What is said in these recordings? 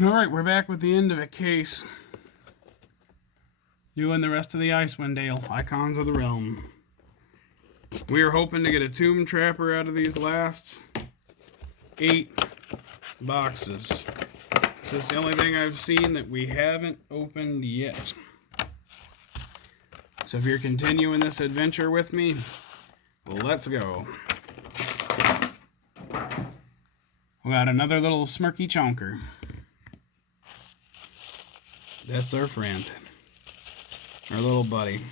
Alright, we're back with the end of a case. Doing the rest of the Icewindale, Icons of the Realm. We are hoping to get a Tomb Trapper out of these last 8 boxes. This is the only thing I've seen that we haven't opened yet. So if you're continuing this adventure with me, let's go. We got another little smirky chonker. That's our friend. Our little buddy.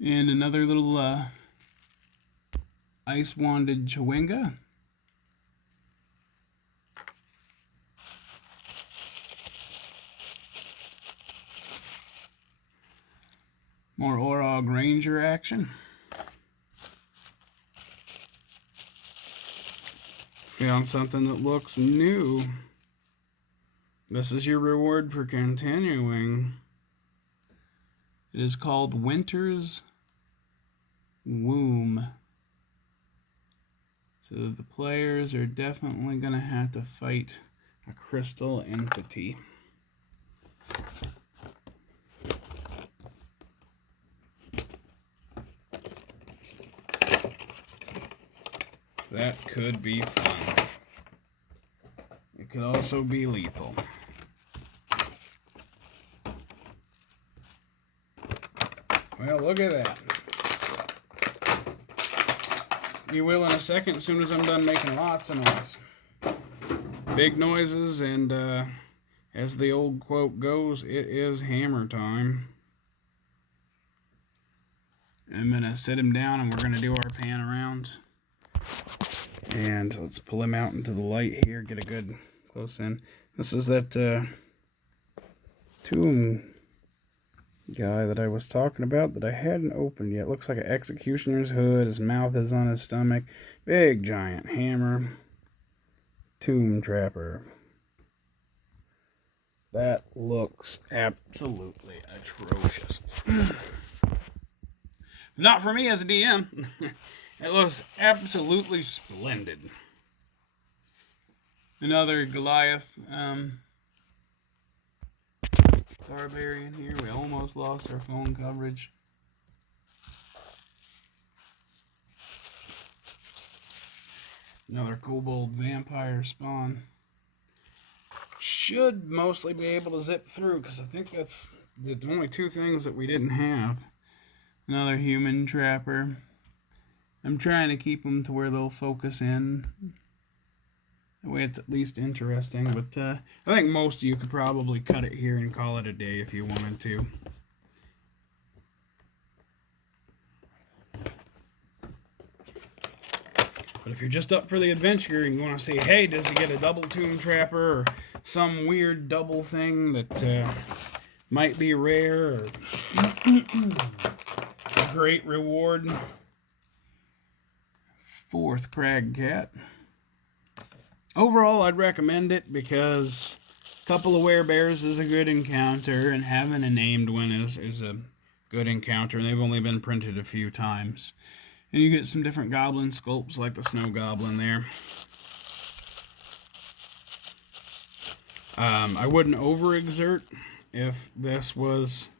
And another little ice-wanded Chewinga. More Orog Ranger action. Found something that looks new. This is your reward for continuing. It is called Winter's Womb. So the players are definitely going to have to fight a crystal entity. That could be fun. It could also be lethal. Well, look at that. You will in a second as soon as I'm done making lots of noise. Big noises, and as the old quote goes, it is hammer time. I'm going to sit him down and we're going to do our pan around. And let's pull him out into the light here, get a good close in. This is that tomb guy that I was talking about that I hadn't opened yet. Looks like an executioner's hood. His mouth is on his stomach. Big giant hammer. Tomb Trapper. That looks absolutely atrocious. Not for me as a DM. It looks absolutely splendid. Another Goliath Barbarian here. We almost lost our phone coverage. Another Kobold Vampire spawn. Should mostly be able to zip through because I think that's the only 2 things that we didn't have. Another Human Trapper. I'm trying to keep them to where they'll focus in. That way it's at least interesting, but I think most of you could probably cut it here and call it a day if you wanted to. But if you're just up for the adventure and you want to say, hey, does he get a double Tomb Trapper or some weird double thing that might be rare or a great reward. 4th Crag Cat. Overall, I'd recommend it because a couple of werebears is a good encounter, and having a named one is a good encounter, and they've only been printed a few times. And you get some different goblin sculpts like the snow goblin there. I wouldn't overexert if this was,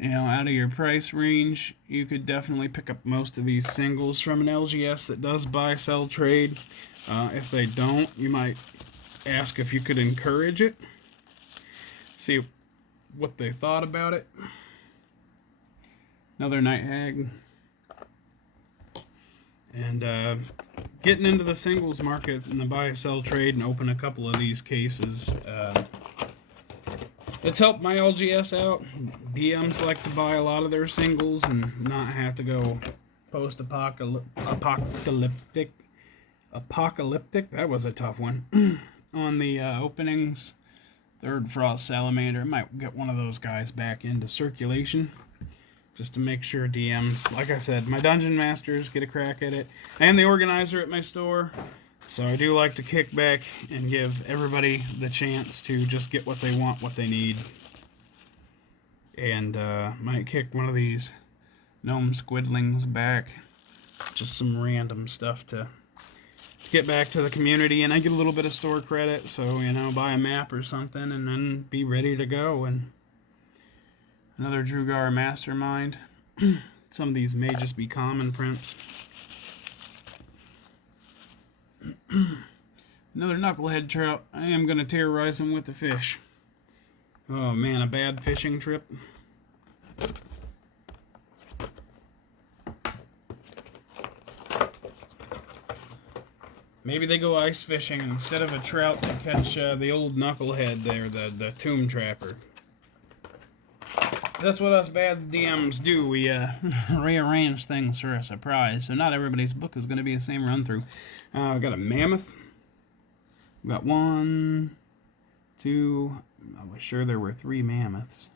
out of your price range. You could definitely pick up most of these singles from an LGS that does buy, sell, trade. If they don't, you might ask if you could encourage it. See what they thought about it. Another Night Hag. And getting into the singles market and the buy, sell, trade and open a couple of these cases. It's helped my LGS out. DMs like to buy a lot of their singles and not have to go post-apocalyptic. That was a tough one. On the openings. 3rd Frost Salamander. I might get one of those guys back into circulation. Just to make sure DMs, like I said, my Dungeon Masters get a crack at it. I am the organizer at my store. So I do like to kick back and give everybody the chance to just get what they want, what they need. And might kick one of these gnome squidlings back. Just some random stuff to get back to the community, and I get a little bit of store credit, so, you know, buy a map or something and then be ready to go. And another Drugar Mastermind. Some of these may just be common prints. Another knucklehead trout. I am going to terrorize him with the fish. Oh man, a bad fishing trip. Maybe they go ice fishing, and instead of a trout, they catch the old knucklehead there, the tomb trapper. That's what us bad DMs do. We rearrange things for a surprise. So not everybody's book is going to be the same run through. I've got a mammoth. We've got 1, 2. I was sure there were 3 mammoths.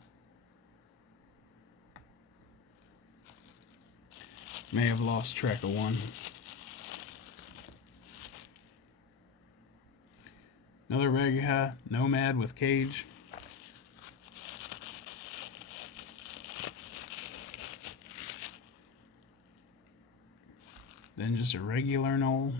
May have lost track of one. Another regular nomad with cage. Then just a regular knoll.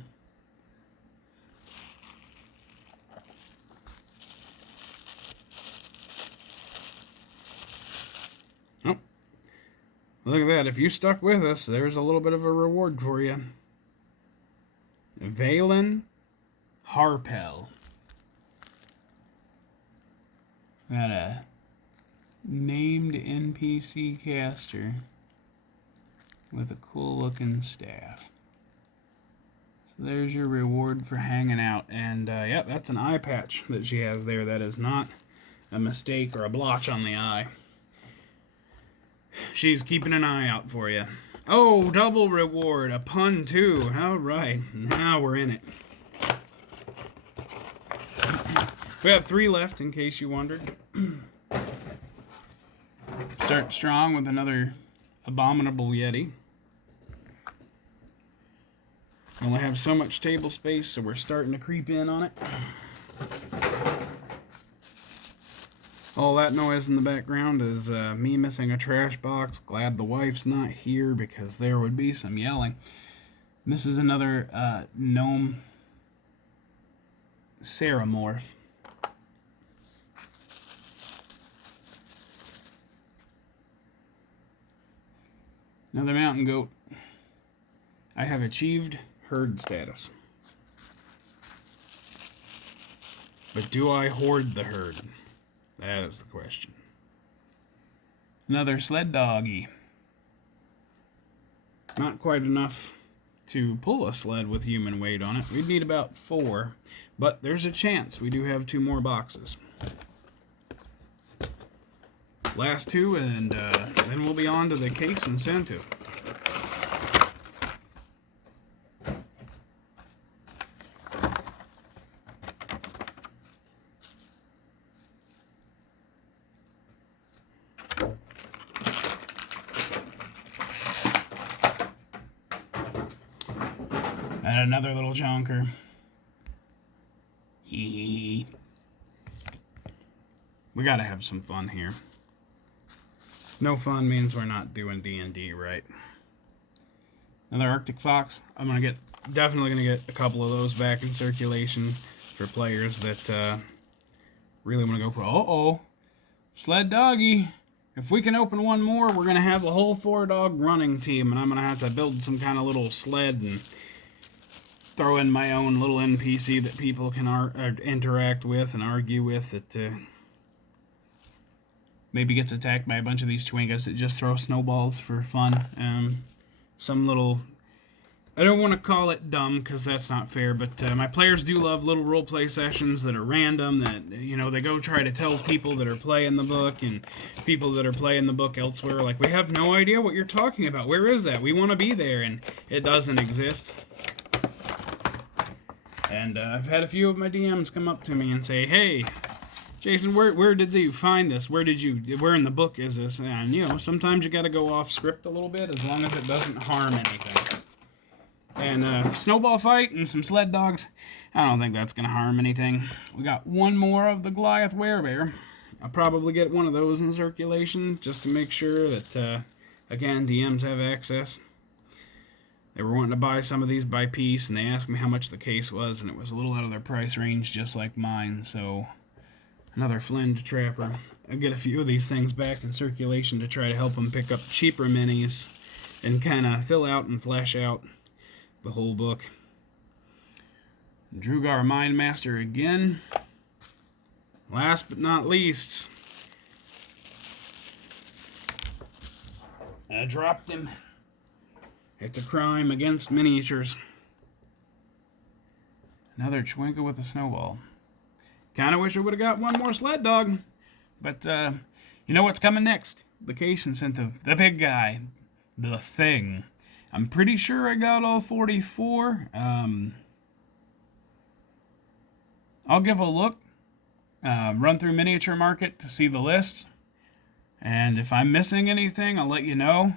Oh, look at that. If you stuck with us, there's a little bit of a reward for you. Valen Harpel. Got a named NPC caster with a cool looking staff. So there's your reward for hanging out. And yeah, that's an eye patch that she has there. That is not a mistake or a blotch on the eye. She's keeping an eye out for you. Oh, double reward, a pun too. All right, now we're in it. We have 3 left, in case you wondered. Start strong with another abominable Yeti. Only have so much table space, so we're starting to creep in on it. All that noise in the background is me missing a trash box. Glad the wife's not here, because there would be some yelling. This is another gnome Ceramorph. Another mountain goat. I have achieved herd status. But do I hoard the herd? That is the question. Another sled doggy. Not quite enough to pull a sled with human weight on it. We'd need about 4, but there's a chance. We do have 2 more boxes. Last 2, and then we'll be on to the case incentive. And another little jonker. Hee hee hee. We gotta have some fun here. No fun means we're not doing D&D right. Another Arctic Fox. I'm definitely gonna get a couple of those back in circulation for players that really want to go for. Uh-oh, sled doggy. If we can open one more, we're gonna have a whole 4-dog running team, and I'm gonna have to build some kind of little sled and throw in my own little NPC that people can interact with and argue with. That maybe gets attacked by a bunch of these Chwingas that just throw snowballs for fun. Some little... I don't want to call it dumb, because that's not fair, but my players do love little roleplay sessions that are random, that, you know, they go try to tell people that are playing the book, and people that are playing the book elsewhere, like, we have no idea what you're talking about. Where is that? We want to be there, and it doesn't exist. And I've had a few of my DMs come up to me and say, hey, Jason, where did you find this? Where in the book is this? And, you know, sometimes you got to go off script a little bit, as long as it doesn't harm anything. And snowball fight and some sled dogs, I don't think that's going to harm anything. We got 1 more of the Goliath Werebear. I'll probably get one of those in circulation, just to make sure that, again, DMs have access. They were wanting to buy some of these by piece, and they asked me how much the case was, and it was a little out of their price range, just like mine. So another Flynn trapper. I'll get a few of these things back in circulation to try to help them pick up cheaper minis and kind of fill out and flesh out the whole book. Drugar Mindmaster again. Last but not least, I dropped him. It's a crime against miniatures. Another Chwinka with a snowball. Kind of wish I would have got one more sled dog. But, you know what's coming next? The case incentive. The big guy. The thing. I'm pretty sure I got all 44. I'll give a look. Run through Miniature Market to see the list. And if I'm missing anything, I'll let you know.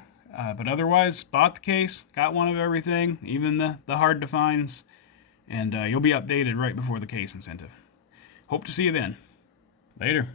But otherwise, bought the case, got one of everything, even the hard to finds, and you'll be updated right before the case incentive. Hope to see you then. Later.